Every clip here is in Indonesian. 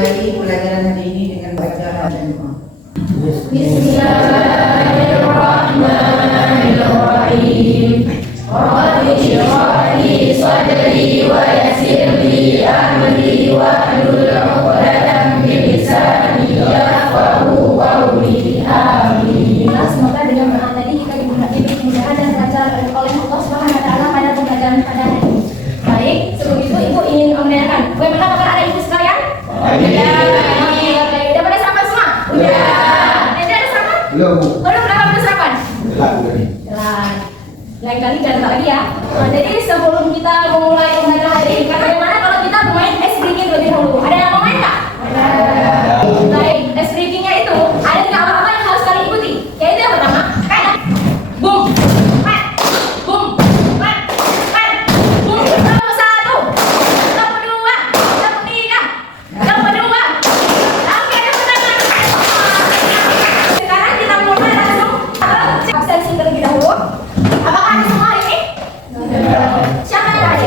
mulai pelajaran hari ini dengan baca dan doa. Bismillahirrahmanirrahim. Rabbi shrah li sadri wa yassir li amri wahlul 'uqdatam min lisani yafqahu qawli. Amin. Semoga dengan doa tadi kita diberi kemudahan dan lancar oleh Allah Subhanahu wa taala pada pembelajaran pada hari ini. Baik, sebelum itu Ibu ingin menanyakan, bagaimana kabar anak Ibu sekalian? Udah pada sarapan semua? Udah. Nanti ada sarapan? Belum. Belum, kenapa belum sarapan? Telat. Lain kali jangan lagi ya. Jadi sebelum kita memulai pembelajaran hari ini, bagaimana kalau kita bermain ice breaking lebih dahulu? Ada yang mau main nggak? Baik, ice breakingnya itu ada 3 apa yang harus kalian ikuti. Yaitu yang pertama, kayak boom, pat, boom, pat, pat, boom. Nomor 1, nomor 2, nomor 3, nomor 2. Oke, yang pertama. Sekarang kita mulai langsung absensi terlebih dahulu. Apakah ada semua hari ini? Siapa yang ada?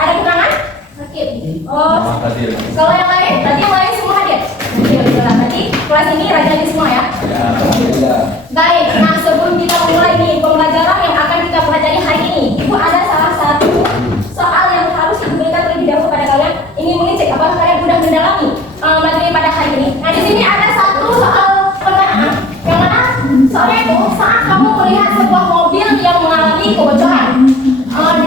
Ada kekurangan? Oh, kalau yang lain, berarti yang lain semua hadir. Berarti kelas ini rajin semua ya. Baik, nah sebelum kita mulai nih pembelajaran yang akan kita pelajari hari ini, Ibu ada salah satu soal yang harus Ibu berikan terlebih dahulu pada kalian. Ingin mengecek apakah kalian sudah mendalami materi pada hari ini. Nah di sini ada satu soal pertanyaan yang mana soalnya itu saat kamu melihat sebuah mobil yang mengalami kebocoran,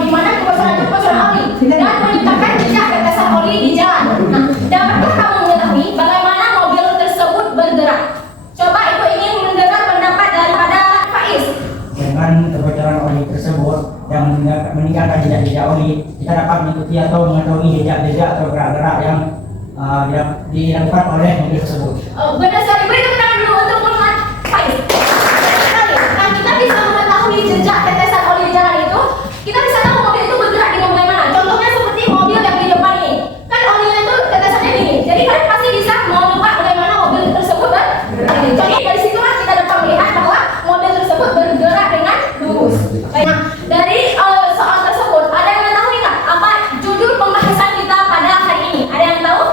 di mana kebocoran itu kebocoran oli dan menyebabkan jejak tetesan oli di jalan. Nah, dapatkah kamu mengetahui bagaimana mobil tersebut bergerak? Coba Ibu ingin mendengar pendapat daripada Faiz. Dengan kebocoran oli tersebut yang meninggalkan jejak-jejak oli, kita dapat mengikuti atau mengetahui jejak-jejak atau gerak-gerak yang dilakukan oleh mobil tersebut. Benar sekali, beri tepuk tangan dulu untuk Muhammad Faiz. Nah, kita bisa mengetahui jejak tetesan oli di jalan itu, kita bisa tahu mobil itu bergerak dengan bagaimana. Contohnya seperti mobil yang di depan ini, kan olinya itu tetesannya gini. Jadi kalian pasti bisa menebak bagaimana mobil tersebut bergerak. Jadi dari situlah kita dapat melihat bahwa mobil tersebut bergerak dengan lurus. Baik, nah, dari soal tersebut, ada yang mengetahui nggak apa judul pembahasan kita pada hari ini? Ada yang tahu?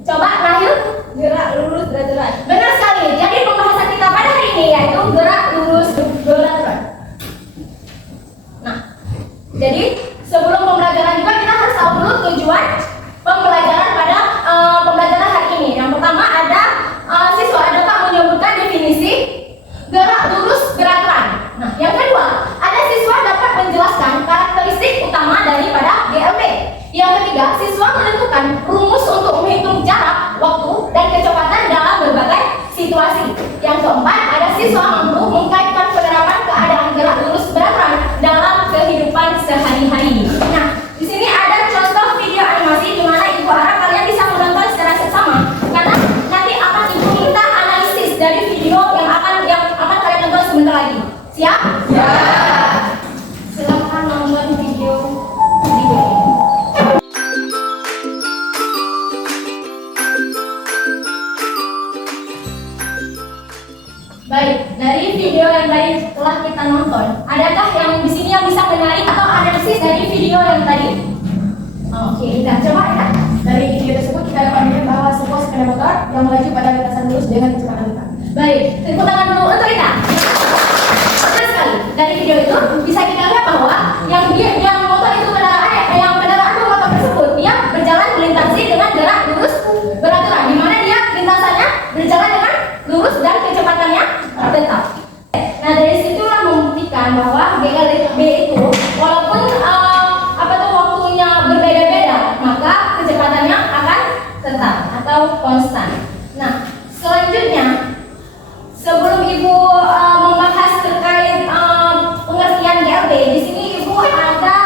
Coba Rahil, gerak lurus gerak. Benar sekali. Jadi pembahasan kita pada hari ini yaitu gerak lurus gerak. Nah, jadi sebelum pembelajaran juga kita harus tahu dulu tujuan pembelajaran pada pembelajaran hari ini. Yang pertama ada siswa dapat menyebutkan definisi gerak lurus gerak. Nah, yang kedua ada siswa dapat menjelaskan karakteristik utama daripada GLB. Yang ketiga, siswa menentukan rumus untuk menghitung jarak, waktu, dan kecepatan dalam berbagai situasi. Yang keempat, ada siswa mampu mengkaitkan penerapan keadaan gerak lurus beraturan dalam kehidupan sehari-hari. Nah, di sini ada contoh video animasi di mana Ibu harap kalian bisa menonton secara seksama, karena nanti akan Ibu minta analisis dari video yang akan kalian tonton sebentar lagi. Siap? Ya. Silakan nonton video berikut ini. Baik, dari video yang tadi telah kita nonton, adakah yang di sini yang bisa menarik atau analisis dari video yang tadi? Oke, kita coba ya. Dari video tersebut kita dapat melihat bahwa sebuah sepeda motor yang melaju pada lintasan lurus dengan kecepatan rendah. Baik, tepuk tangan dulu untuk kita. Benar sekali. Dari video itu bisa kita lihat bahwa yang motor itu kendaraan motor tersebut dia berjalan melintasi dengan gerak lurus beraturan, di mana dia lintasannya berjalan dengan lurus dan kecepatannya tetap. Nah, dari situlah membuktikan bahwa GLB itu walaupun waktunya berbeda-beda, maka kecepatannya akan tetap atau konstan. Nah, selanjutnya sebelum Ibu membahas terkait pengertian GLB, di sini Ibu ada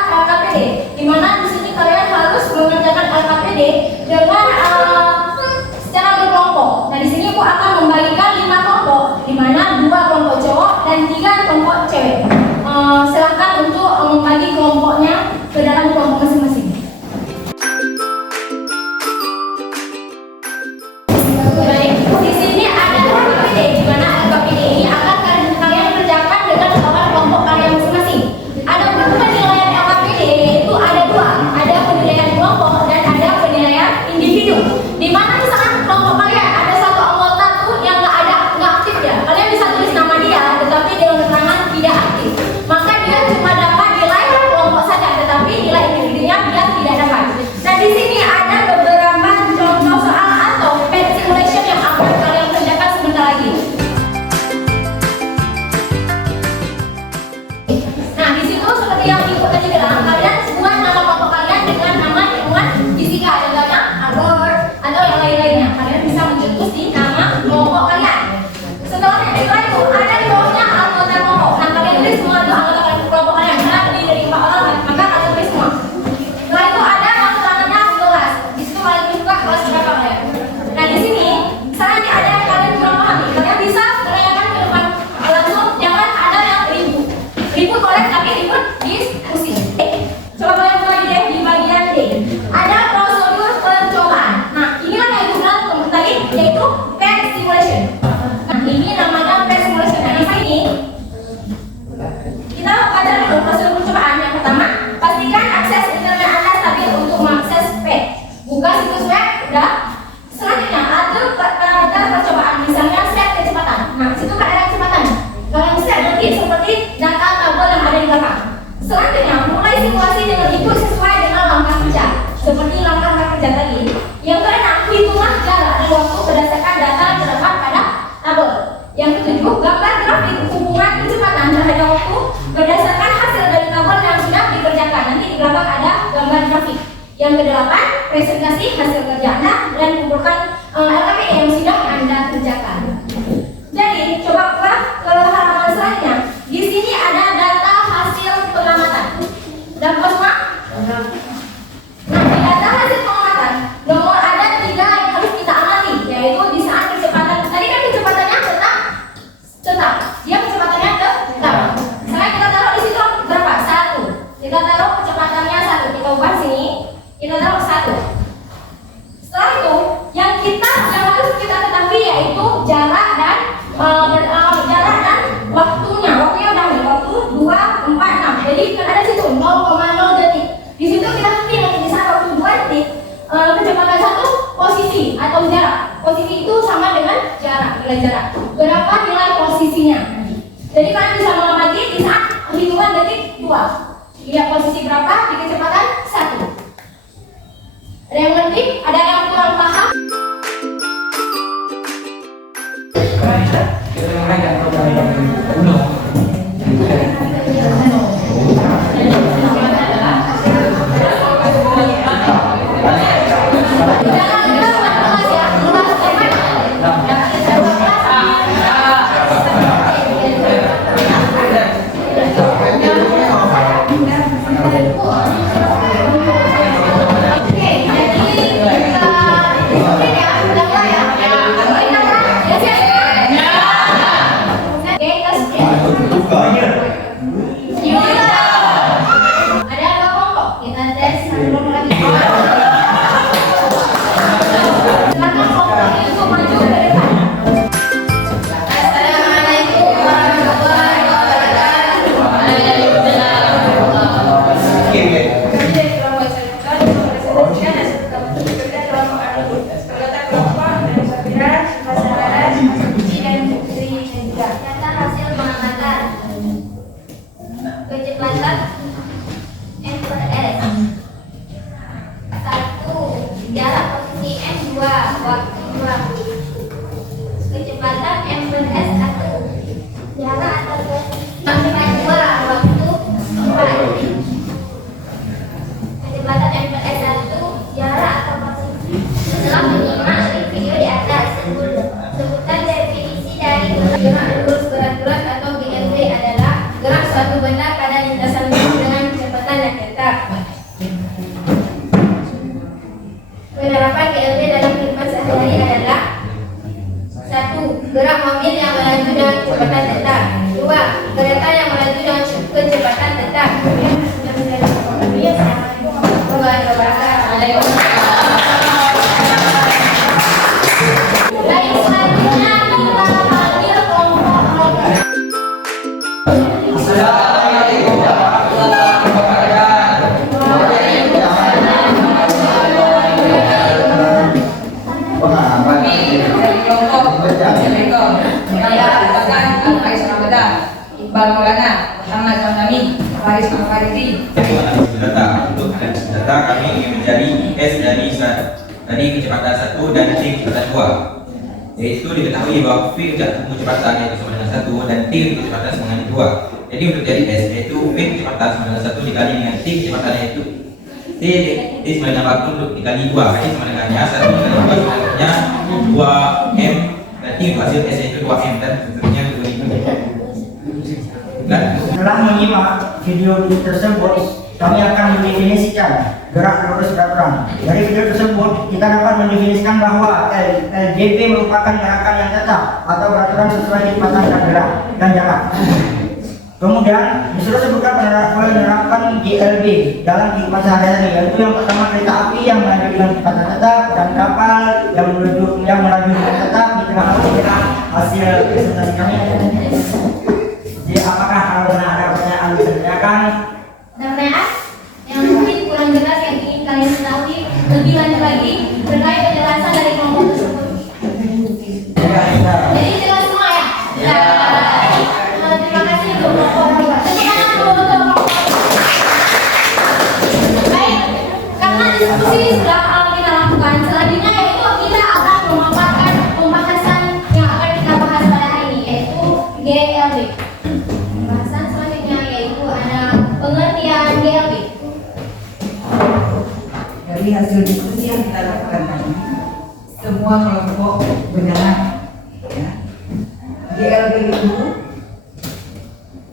mengakses web. Buka situs web, udah. Selanjutnya ada parameter percobaan, misalnya set kecepatan. Nah, situ kan ada kecepatan. Kalau yang set nanti seperti data tabel yang ada di belakang. Selanjutnya, mulai simulasi dengan ikut sesuai dengan langkah kerja. Seperti langkah kerja tadi. Yang keenam, hitunglah jarak dan waktu berdasarkan data yang terdapat pada tabel. Yang ketujuh, gambar grafik hubungan kecepatan terhadap waktu berdasarkan hasil dari tabel yang sudah dikerjakan. Nanti di belakang ada gambar grafik. Yang kedelapan, presentasi hasil kerja Anda dan kumpulkan LKPI yang sudah Anda kerjakan. Jadi, coba ke halaman selanjutnya. Di sini ada data hasil pengamatan. Dapat semua? Nah, di data hasil pengamatan, nomor ada 3 yang harus kita amati, yaitu di saat kecepatan. Tadi kan kecepatannya tetap. Dia kecepatannya tetap. Sekarang kita taruh di situ berapa? 1. Kita taruh kecepatannya 1. Kita ubah sini. Kita taruh 1. Setelah itu, yang harus kita ketahui yaitu jarak dan waktunya. Waktunya udah nih, waktu 2, 4, 6. Jadi kan ada situ 0,0 detik. Di situ kita pilih di saat waktu 2 detik kecepatan 1 posisi atau jarak. Posisi itu sama dengan jarak, nilai jarak. Berapa nilai posisinya? Jadi kalian bisa mengamati di saat hitungan detik 2. Lihat posisi berapa di kecepatan 1. Ada yang ngerti? Ada yang kurang paham? Kecepatan M per S 1, jarak posisi M 2, waktu 2. Kecepatan M per S 1, jarak atau posisi M 2, waktu 4. Kecepatan M per S 1, jarak atau posisi. Setelah menyimak video di atas, sebutkan definisi dari gerak lurus berat-berat atau GLB adalah gerak suatu benda pada lintasan lurus dengan kecepatan yang tetap. Penerapan GLB dalam kehidupan sehari-hari adalah 1. Gerak mobil yang melaju dengan kecepatan tetap. 2. Kereta yang melaju dengan kecepatan tetap. Baik, selanjutnya kita panggil kelompok. Assalamualaikum warahmatullahi wabarakatuh. Assalamualaikum. Saya Bagan Al-Faiz Ramadan, Iqbal Maulana, Muhammad Zamzami, Faris Al-Faridi. Data kami ingin mencari S dari kecepatan 1 dan T kecepatan 2. Yaitu diketahui bahwa V kecepatan yaitu sama dengan 1 dan T kecepatan sama dengan 2. Jadi untuk jadi S yaitu V kecepatan sama dengan 1 dikali dengan T kecepatan yaitu T sama dengan 40 dikali 2. Jadi sama dengannya 1 dikali 2 sama dengannya 2M dan T hasil S yaitu 2M dan seterusnya 2000. Setelah menyimak video tersebut, kami akan mendefinisikan gerak lurus berat. Dari video tersebut, kita dapat mendefinisikan bahwa LJP merupakan gerakan yang tetap atau peraturan sesuai kecepatan dan gerak dan jarak. Kemudian disuruh sebutkan penerapan GLB dalam kehidupan sehari-hari, yaitu yang pertama kereta api yang melaju dengan kecepatan tetap dan kapal yang melaju dengan tetap di tengah laut. Hasil presentasi kami. Jadi apakah kalau ada pertanyaan ditanyakan? Pertanyaan yang mungkin kurang jelas yang ingin kalian tahu lebih lanjut lagi terkait penjelasan dari kelompok tersebut. Jadi jelas semua ya? Ya. Terima kasih untuk kelompok. Baik, karena diskusi sudah kita lakukan, selanjutnya yaitu kita akan memaparkan pembahasan yang akan kita bahas pada hari ini, yaitu GLB. Pembahasan selanjutnya yaitu ada pengertian GLB. Dari hasil diskusi yang kita lakukan tadi, semua kelompok benar, ya. GLB itu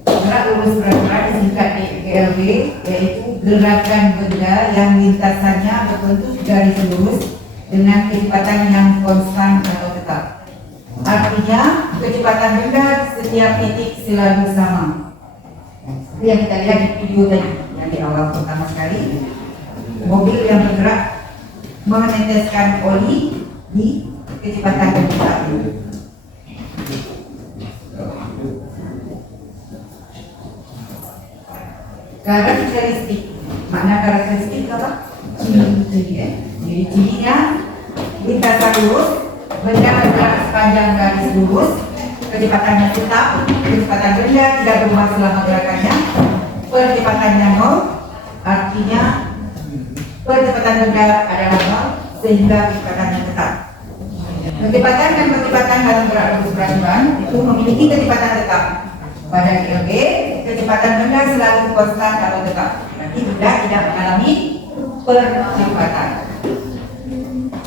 gerak lurus berat disingkat GLB, yaitu gerakan benda yang lintasannya berbentuk garis lurus dengan kecepatan yang konstan atau tetap. Artinya kecepatan benda setiap titik selalu sama. Seperti yang kita lihat di video tadi, yang di awal pertama sekali, mobil yang bergerak meneteskan oli di kecepatan yang tetap. Karakteristik, makna karakteristik apa? Ciri, jadi cirinya lintasan lurus, benda bergerak sepanjang garis lurus, kecepatannya tetap, kecepatan benda tidak berubah selama gerakannya, percepatannya nol, artinya percepatan benda adalah nol sehingga kecepatannya tetap. Kecepatan dan percepatan dalam gerak lurus beraturan itu memiliki kecepatan tetap. Pada GLB, kecepatan benda selalu konstan atau tetap. Berarti benda tidak mengalami percepatan.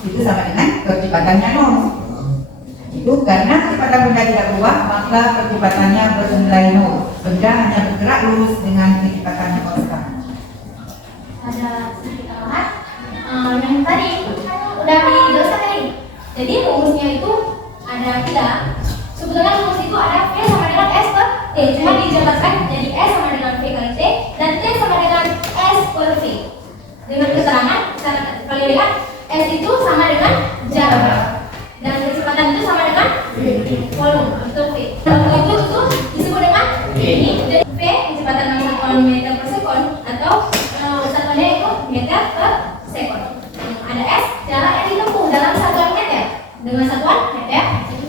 Itu sama dengan percepatannya nol. Itu karena kecepatan benda tidak berubah, maka percepatannya bernilai nol. Benda hanya bergerak lurus dengan kecepatan konstan. Ada sedikit tambahan yang tadi udah dijelaskan tadi. Jadi rumusnya itu ada 3. Sebetulnya rumus itu ada V sama dengan S per T, cuma dijelaskan jadi S sama dengan V kali T dan T sama dengan S per V. Dengan keterangan, kalian lihat S itu sama dengan jarak dan kecepatan itu sama dengan volume atau V. Volume itu disebut dengan ini. Jadi V kecepatan dalam satuan meter per sekon atau satuannya itu meter per sekon. Ada S jarak yang ditempuh dalam satuan meter dengan satuan meter.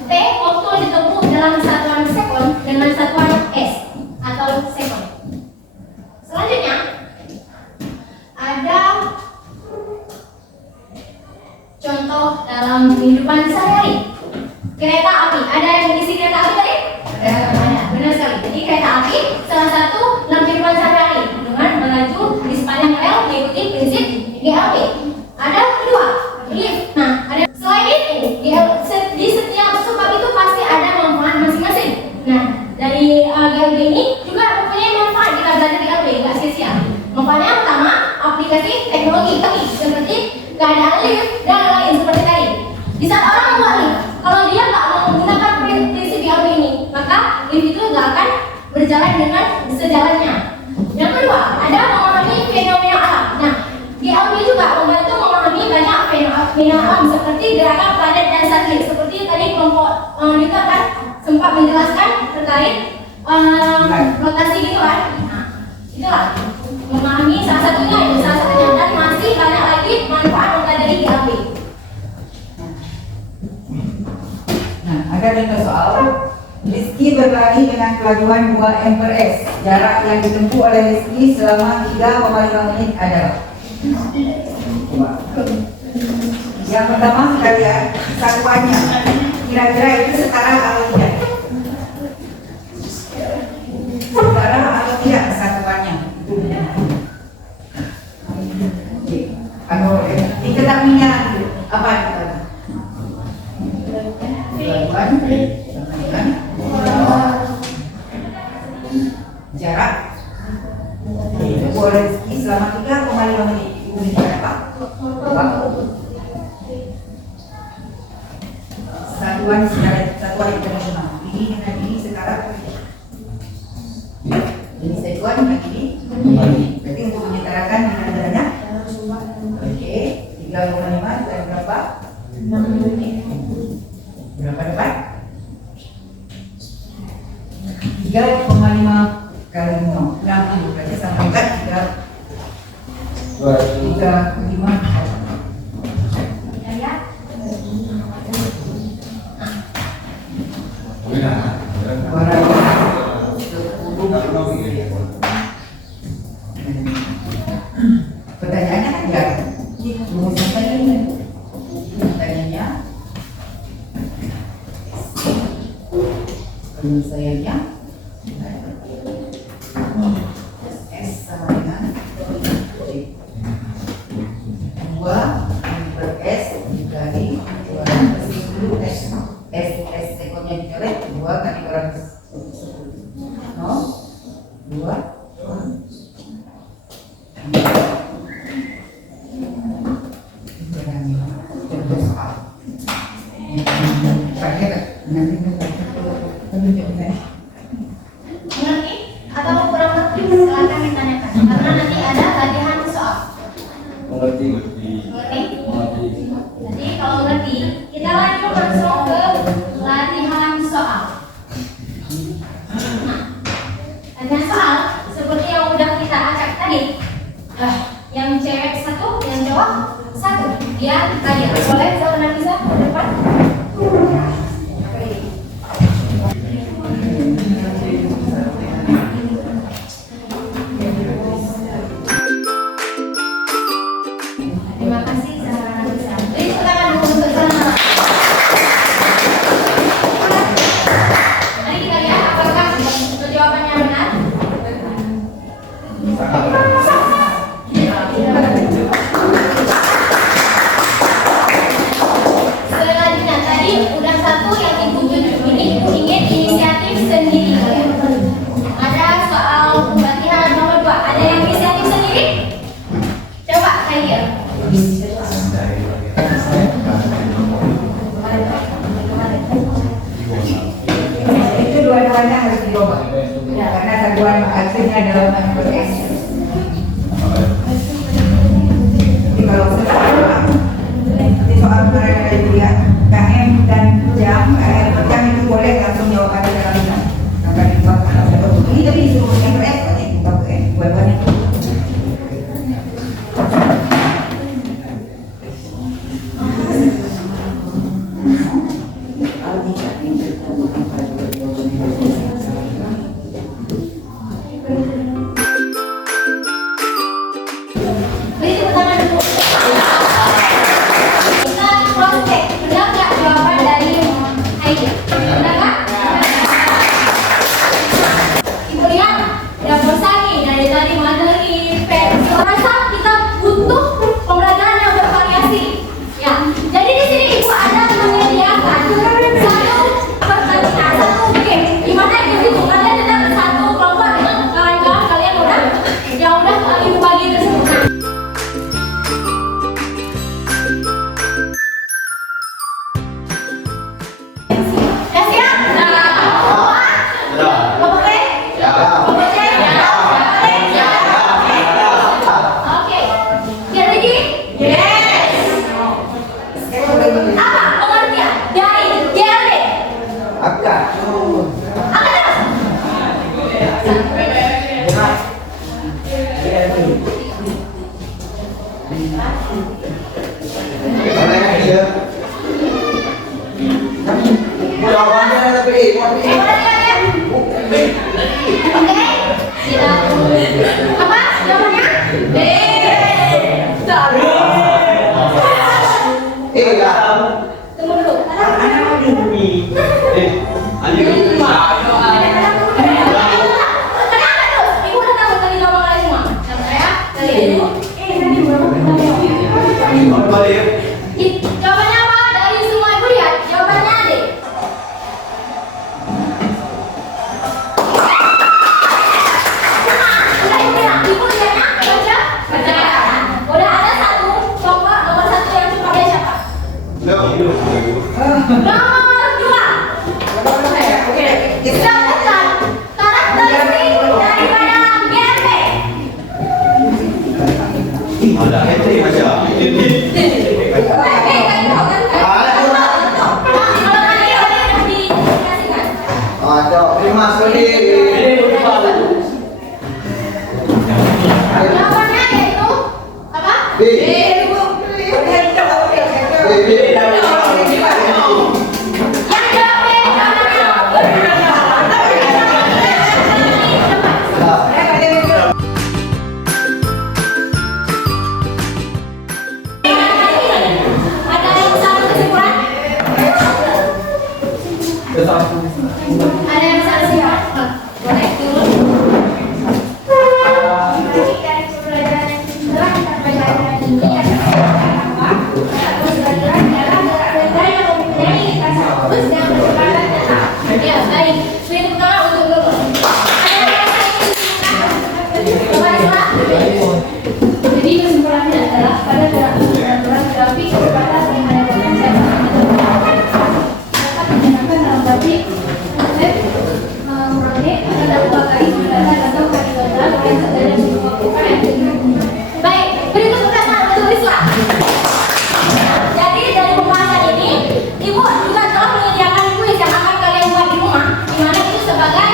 T waktu yang ditempuh dalam satuan sekon dengan satuan S atau sekon. Selanjutnya ada contoh dalam kehidupan sehari-hari. Kereta api, ada yang mengisi kereta api tadi? Ada, benar sekali. Jadi kereta api salah satu dalam kehidupan sehari-hari dengan melaju di sepanjang rel mengikuti prinsip GLB. Ada kedua, lift. Nah, ada selain itu di setiap sebab itu pasti ada manfaat masing-masing. Nah, dari GLB ini juga mempunyai manfaat kita belajar GLB, nggak sia-sia. Manfaatnya yang pertama, aplikasi teknologi seperti keadaan lift dan lain seperti tadi. Di saat orang membuat lift, kalau dia nggak mau menggunakan prinsip GLB ini, maka lift itu nggak akan berjalan dengan sejalannya. Yang kedua, ada memahami fenomena alam. Nah, GLB juga membantu memahami banyak fenomena alam seperti gerakan planet dan satelit. Seperti tadi kelompok Newton kan sempat menjelaskan terkait rotasi gitu kan. Nah, itulah memahami salah satunya dan masih banyak lagi manfaat mempelajari GLB. Nah, ada contoh soal. Rizky berlari dengan kelajuan 2 m per s. Jarak yang ditempuh oleh Rizky selama 3,5 menit adalah. Yang pertama kita lihat satuannya. Kira-kira itu setara atau tidak? Setara atau tidak satuannya? Diketahuinya apa? Jarak itu boleh Rizky selama 3,5 menit. Itu berapa? Waktu. Satuan internasional. Ini dengan ini sekarang. Jadi satuan dengan ini. Berarti untuk menyetarakan dengan adanya. Oke, 3,5 dan berapa? 6 menit. Berapa dapat? 3,5 kali 0, 60, berarti sama dengan 3,5. rumusan saja. Tadinya penyelesaiannya S sama dengan 2 per S dikali 210 S ekornya dicoret 2 kali 210 no 2 Mengerti atau kurang ngerti? Silakan ditanyakan. Karena nanti ada latihan soal. Mengerti. Mengerti? Jadi kalau ngerti, kita lanjut langsung ke latihan soal. Nah, latihan soal seperti yang udah kita acak tadi. Yang cewek 1, yang cowok 1. Ya, tadi boleh Zahra Nafisa ke depan. Terima kasih Zahra Nafisa. Beri tepuk tangan dulu untuk Zahra. Mari kita lihat apakah jawabannya benar. Selanjutnya tadi udah 1 yang ibu tunjuk ini ingin inisiatif sendiri. Ada soal latihan nomor 2. Ada yang inisiatif sendiri? Coba Khair. Itu dua-duanya harus diubah karena satuan akhirnya adalah S. Jadi kalau sekarang nanti soal kemarin ada dilihat KM dan jam itu boleh langsung jawab aja dalam akan dibuat ini tapi disuruh yang S aja kita ke S buat-buat itu. Beri tepuk tangan dulu. Kita cross check. Benar nggak jawaban dari Aida? Benar nggak? Ibu lihat, udah bosan nih dari tadi materi, pen. Rasa kita butuh pembelajaran yang bervariasi. Ya, jadi di sini ibu ada menyediakan satu pertandingan, satu game. Gimana itu kalian tetap satu kelompok dengan kawan-kawan kalian yang udah ibu bagi tersebut. Udah siap? Kelompok B? Kelompok C? Oke. Get ready? Yes. Apa pengertian dari GLD? Akad. Jawabannya lebih Oke. Kita apa jawabannya? B. Tunggu dulu. Kenapa tuh? Ibu udah tahu tadi jawaban kalian semua. Sama saya dari ibu. Tadi berapa? Jawabannya apa? Dari semua ibu lihat. Jawabannya D. Udah ibu lihat. Ibu lihatnya baca. Udah ada satu. Coba nomor 1 yang suka dia siapa? Nomor 2. Sebutkan karakteristik daripada GLP. Jawabannya yaitu apa? B. Yang jawab B jawabannya. Ada yang saksi Pak? Boleh turun. Dari pembelajaran yang telah kita pelajari ini apa? Terus belajar dalam benda yang mempunyai rasa fokus dan kecepatan tetap. Ya baik. Swing pertama untuk dulu. Ada yang jadi kesimpulannya adalah pada peraturan grafik kecepatan yang ada dalam dapat digunakan dalam grafik konsep proyek atau dua kali gugatan atau kali gagal yang sedang dilakukan yang baik. Berikut perkataan menulislah. Jadi dari pembahasan ini, ibu juga telah menyediakan kuis yang akan kalian buat di rumah, di mana itu sebagai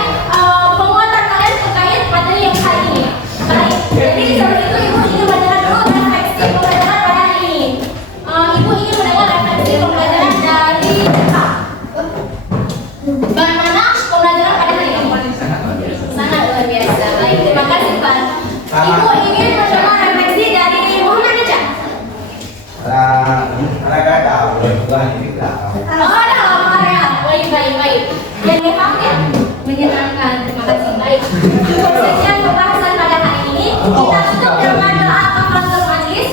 penguatan kalian terkait materi yang hari ini. Baik. Jadi sebelum itu ibu ingin mendengar dulu refleksi pembelajaran pada hari ini. Ibu ingin mendengar refleksi pembelajaran dari bagaimana pembelajaran pada hari ini? Sangat luar biasa. Baik, terima kasih Pak. Ibu ingin mendengar refleksi dari Muhammad Rijal. Oh, ada Maria. Baik, baik, baik. Yang dipanggil menyenangkan. Terima kasih. Baik. Cukup sekian pembahasan pada hari ini. Kita tutup dengan doa kafaratul majlis.